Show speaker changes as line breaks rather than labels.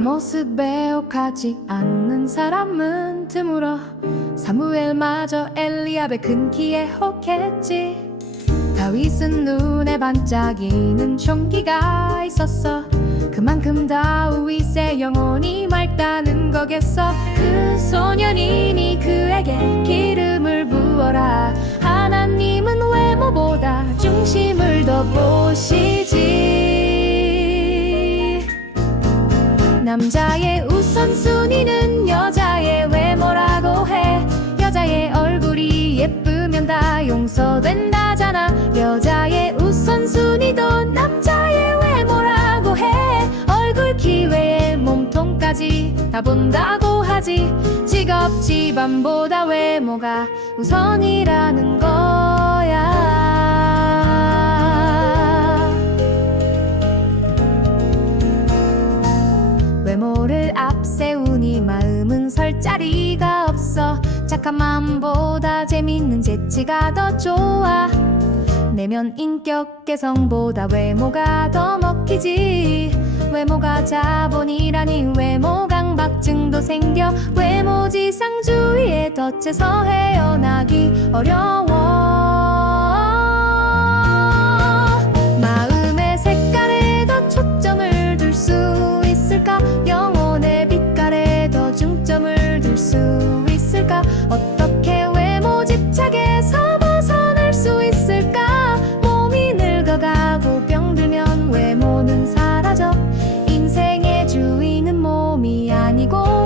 모습에 혹하지 않는 사람은 드물어. 사무엘마저 엘리압의 큰 키에 혹했지. 다윗은 눈에 반짝이는 총기가 있었어. 그만큼 다윗의 영혼이 맑다는 거겠어. 그 소년이니 그에게 기름을 부어라. 하나님은 외모보다 중심을 더 보시지 남자의 우선순위는 여자의 외모라고 해. 여자의 얼굴이 예쁘면 다 용서된다잖아. 여자의 우선순위도 남자의 외모라고 해. 얼굴 기회에 몸통까지 다 본다고 하지. 직업 집안보다 외모가 우선이라는 거야 외모를 앞세우니 마음은 설 자리가 없어. 착한 마음보다 재밌는 재치가 더 좋아. 내면 인격 개성보다 외모가 더 먹히지. 외모가 자본이라니 외모 강박증도 생겨 외모 지상주의에 덫에서 헤어나기 어려워 아니고